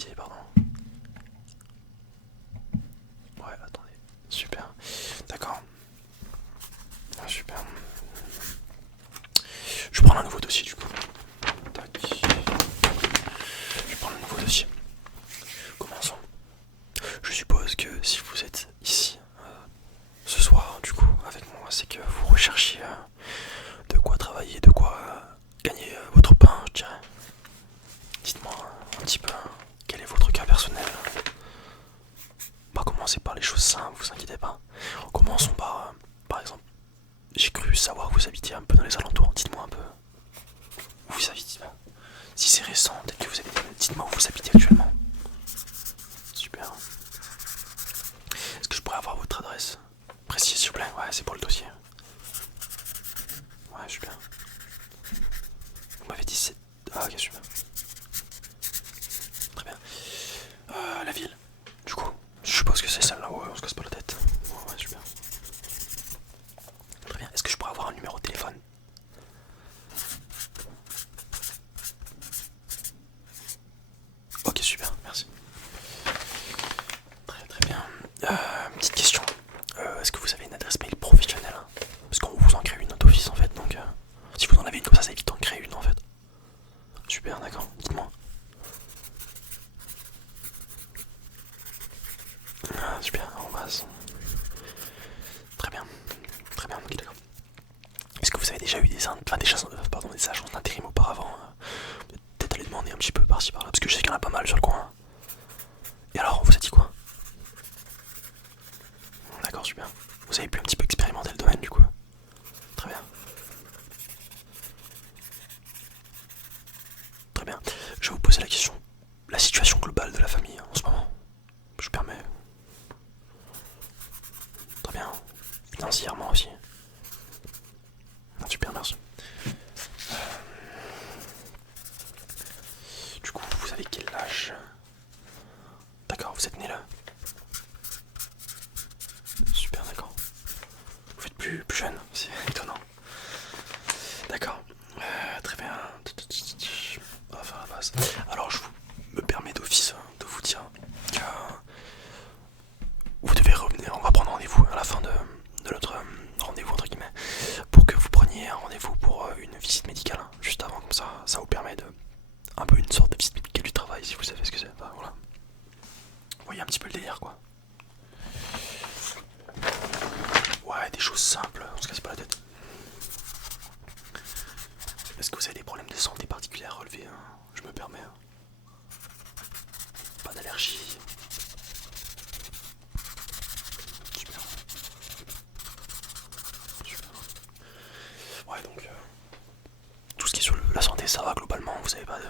métier, pardon. Ouais, attendez. Super. D'accord. Ah, super. Je prends un nouveau dossier du coup. Tac. Je prends un nouveau dossier. Commençons. Je suppose que si vous êtes ici ce soir, du coup, avec moi, c'est que vous recherchiez de quoi travailler, de quoi gagner votre pain, je dirais. Dites-moi un petit peu quel est votre cas personnel. On va commencer par les choses simples, vous inquiétez pas. Commençons par exemple, j'ai cru savoir que vous habitiez un peu dans les alentours. Dites-moi un peu où vous habitez. Si c'est récent, peut-être que vous habitez. Dites-moi où vous habitez actuellement. Super. Est-ce que je pourrais avoir votre adresse précise, s'il vous plaît? Ouais, c'est pour le dossier. Ouais, super. Vous m'avez dit c'est... Ah, ok, super. Très bien. La ville, du coup, je suppose que c'est celle-là, ouais, on se casse pas la tête. Ouais, super. Très bien. Est-ce que je pourrais avoir un numéro de téléphone? Ok, super, merci. Très très bien. Petite question. Est-ce que vous avez une adresse mail professionnelle? Parce qu'on vous en crée une autre office en fait, donc si vous en avez une comme ça évite d'en créer une en fait. Super, d'accord, dites-moi. Ah, super, en base. Très bien, ok, d'accord. Est-ce que vous avez déjà eu des agences d'intérim auparavant? Peut-être aller demander un petit peu par-ci par-là, parce que je sais qu'il y en a pas mal sur le coin. Et alors, vous avez dit quoi? D'accord, super. Vous avez pu un petit peu expérimenter le domaine du coup. Très bien. Très bien. Je vais vous poser la question. La situation globale de la famille en ce moment. Je vous permets. Très bien. Financièrement aussi. Super, merci. Du coup, vous avez quel âge? D'accord, vous êtes né là. Super, d'accord. Vous êtes plus jeune, c'est étonnant. D'accord. Très bien. On va faire la base. Alors, je me permets d'office de vous dire que vous devez revenir. On va prendre rendez-vous à la fin de notre rendez-vous, entre guillemets, pour que vous preniez un rendez-vous pour une visite médicale. Juste avant, comme ça vous permet de. Un peu une sorte de visite médicale du travail, si vous savez ce que c'est. Enfin, voilà. Vous voyez un petit peu le délire, quoi. Ouais, des choses simples, on se casse pas la tête. Est-ce que vous avez des problèmes de santé particuliers à relever, hein? Je me permets. Hein. Pas d'allergie. Super. Super. Ouais, donc tout ce qui est sur la santé, ça va globalement. Vous avez pas de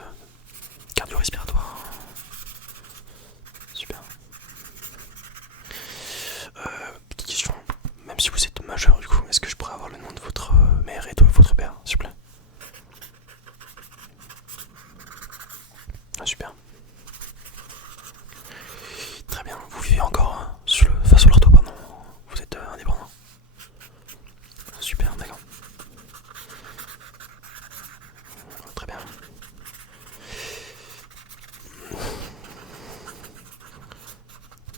cardio-respiratoire. Super. Petite question. Même si vous êtes majeur, du coup, est-ce que je pourrais avoir le nom de votre mère et de votre père, s'il vous plaît? Ah, super. Très bien. Vous vivez encore face au lardo, pardon. Vous êtes indépendant. Super, d'accord. Très bien.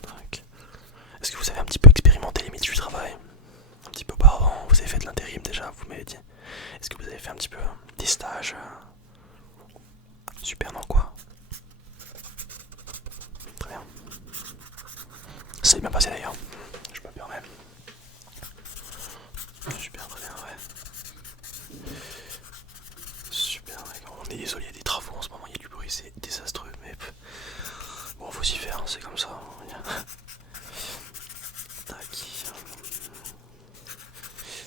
Tac. Est-ce que vous avez un petit peu expérimenté les métiers du travail? Un petit peu auparavant, vous avez fait de l'intérim déjà, vous m'avez dit. Est-ce que vous avez fait un petit peu des stages? Super, non quoi? Très bien. Ça s'est bien passé d'ailleurs, je me permets. Super, très bien, ouais. Super, d'accord. On est désolé, il y a des travaux en ce moment, il y a du bruit, c'est désastreux, mais bon, faut s'y faire, c'est comme ça. Tac.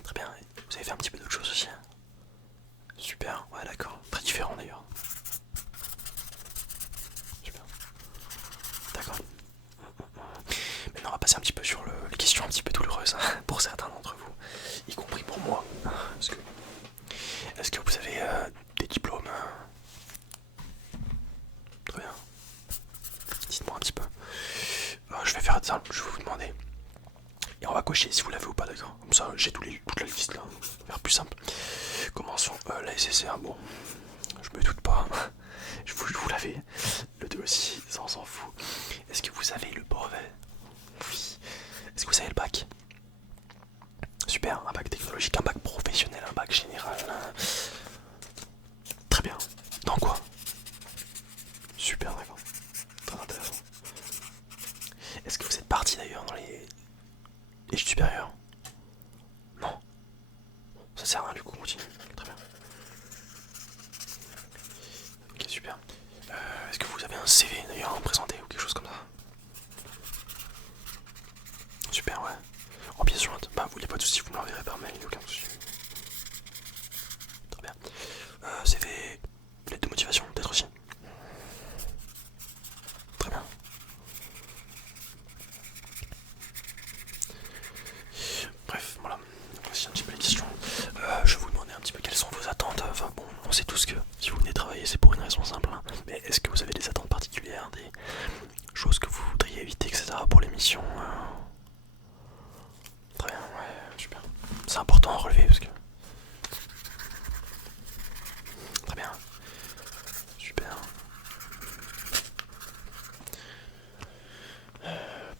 Très bien, vous avez fait un petit peu d'autres choses aussi. Super, ouais, d'accord. Très différent d'ailleurs. Super. D'accord. Maintenant, on va passer un petit peu sur les questions un petit peu douloureuses hein, pour certains d'entre vous, y compris pour moi. Est-ce que vous avez des diplômes? Très bien. Dites-moi un petit peu. Je vais faire simple, je vais vous demander. Et on va cocher si vous l'avez ou pas, d'accord? Comme ça, j'ai toute la liste là. Ça va faire plus simple. Commençons. La SSR, bon, je me doute pas. Je vous l'avez. Le 2 aussi, sans super, d'accord. Très intéressant. Est-ce que vous êtes parti d'ailleurs dans les études supérieures? Non. Ça sert à rien du coup, on continue. Très bien. Ok, super. Est-ce que vous avez un CV d'ailleurs à me présenter ou quelque chose comme ça? Super, ouais. En pièce jointe. Bah, vous voulez pas de soucis, vous me l'enverrez par mail, aucun souci. Très bien. CV, lettre de motivation, peut-être aussi. Très bien. Bref, voilà. Voici un petit peu les questions. Je vais vous demander un petit peu quelles sont vos attentes. Enfin bon, on sait tous que si vous venez travailler, c'est pour une raison simple. Hein. Mais est-ce que vous avez des attentes particulières, des choses que vous voudriez éviter, etc. pour l'émission? Très bien, ouais, super. C'est important à relever parce que. Très bien. Super.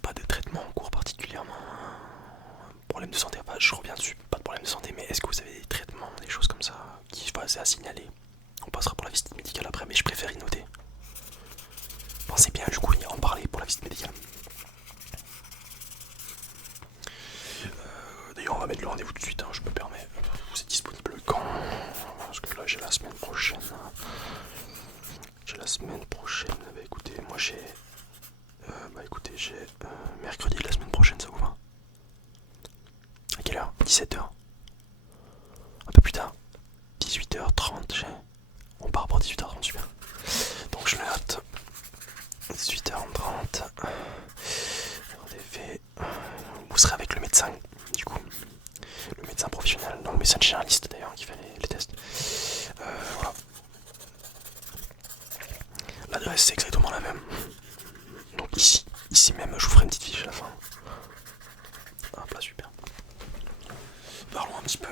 Pas de traitement en cours particulièrement. Problème de santé, enfin, je reviens dessus, pas de problème de santé, mais est-ce que vous avez des traitements, des choses comme ça qui c'est à signaler? On passera pour la visite médicale après, mais je préfère y noter. Pensez bien du coup y en parler pour la visite médicale. D'ailleurs on va mettre le rendez-vous tout de suite, hein, je me permets. Vous êtes disponible quand? Parce que là j'ai la semaine prochaine. J'ai la semaine prochaine. Bah écoutez, moi j'ai. J'ai mercredi de la semaine prochaine, ça vous va? À quelle heure? 17h. Un peu plus tard. 18h30, on part pour 18h30, super. Donc je le note. 18h30. Vous serez avec le médecin, du coup. Le médecin professionnel, donc le médecin généraliste d'ailleurs, qui fait les tests. Voilà. L'adresse c'est exactement la même. Donc ici même, je vous ferai une petite fiche à la fin. Hop là, super. Parlons un petit peu,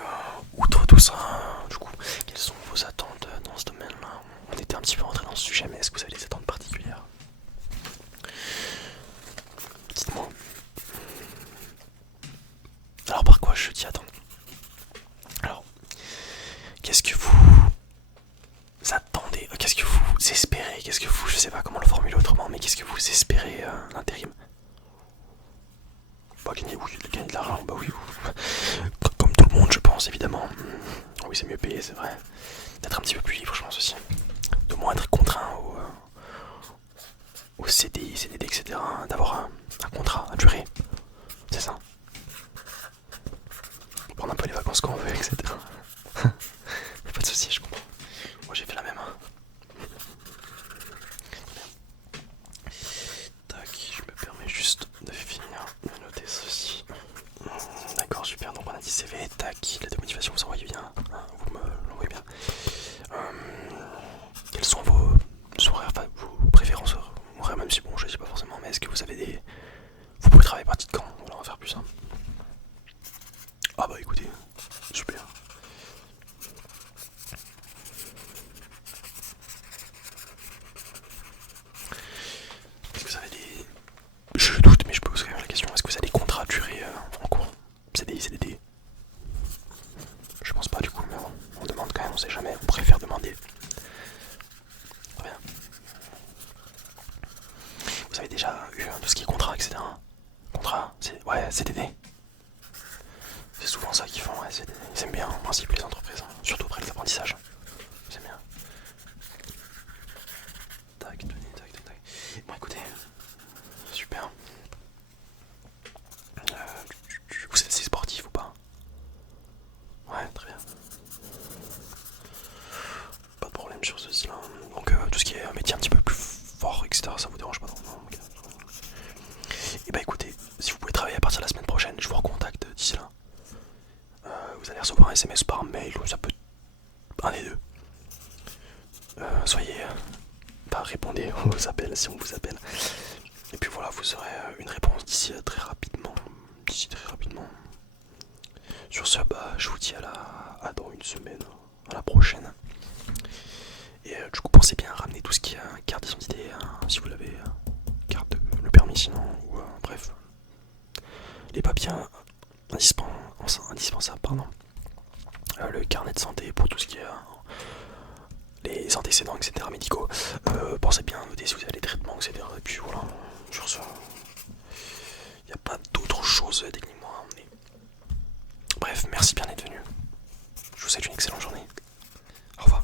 outre tout ça, du coup, quelles sont vos attentes dans ce domaine-là? On était un petit peu rentré dans ce sujet, mais est-ce que vous avez des attentes particulières? Dites-moi. Alors par quoi je dis attendre? Alors, qu'est-ce que vous attendez? Qu'est-ce que vous espérez? Qu'est-ce que vous, je sais pas comment le formuler autrement, mais qu'est-ce que vous espérez l'intérim? Bah gagner de l'argent, bah oui. Comme tout le monde je pense évidemment. Oui c'est mieux payé, c'est vrai. D'être un petit peu plus libre je pense aussi. De moins être contraint au CDI, CDD, etc. D'avoir un contrat à durée. C'est ça. Prendre un peu les vacances quand on veut, etc. Pas de soucis, je comprends. Moi j'ai fait la même. Hein. Tac, je me permets juste de finir de noter ceci. D'accord, super, donc on a dit CV, tac, la motivation, vous envoyez bien, hein, vous me l'envoyez bien. Quelles sont vos horaires, enfin vos préférences horaires, même si bon je sais pas forcément, mais est-ce que vous avez des. Vous pouvez travailler à partir de quand? Voilà, on va faire plus simple. Ah bah écoutez, super. Est-ce que vous avez des. Je doute, mais je peux vous poser la question, est-ce que vous avez des contrats à durée en cours? CDI, CDD? Je pense pas du coup, mais on demande quand même, on sait jamais, on préfère demander. Très bien. Vous avez déjà eu tout ce qui est contrat, etc. Contrat, ouais, CDD. C'est souvent ça qu'ils font, ouais, CDD. Ils aiment bien en principe les entreprises, hein, surtout après les apprentissages. Ils aiment bien. Tac, tac, tac, tac. Bon écoutez, super. Vous êtes assez sportif ou pas? Ouais, très bien. Pas de problème sur ceci là. Donc tout ce qui est un métier un petit peu plus fort, etc. ça vous dérange pas trop? Non, okay. Et bah écoutez, si vous pouvez travailler à partir de la semaine prochaine, je vous recontacte d'ici là. Vous allez recevoir un SMS par mail ou ça peut. Un des deux. Soyez. Répondez aux appels si on vous appelle. Et puis voilà, vous aurez une réponse d'ici très rapidement. Sur ce, bah, je vous dis à dans une semaine, à la prochaine. Et du coup, pensez bien à ramener tout ce qui est carte d'identité, si vous l'avez, le permis sinon, ou bref, les papiers indispensables, pardon. Le carnet de santé pour tout ce qui est les antécédents, etc. médicaux. Pensez bien à noter si vous avez des traitements, etc. Et puis voilà, sur ça, il n'y a pas d'autre chose techniquement à emmener. Bref, merci bien d'être venu. Je vous souhaite une excellente journée. Au revoir.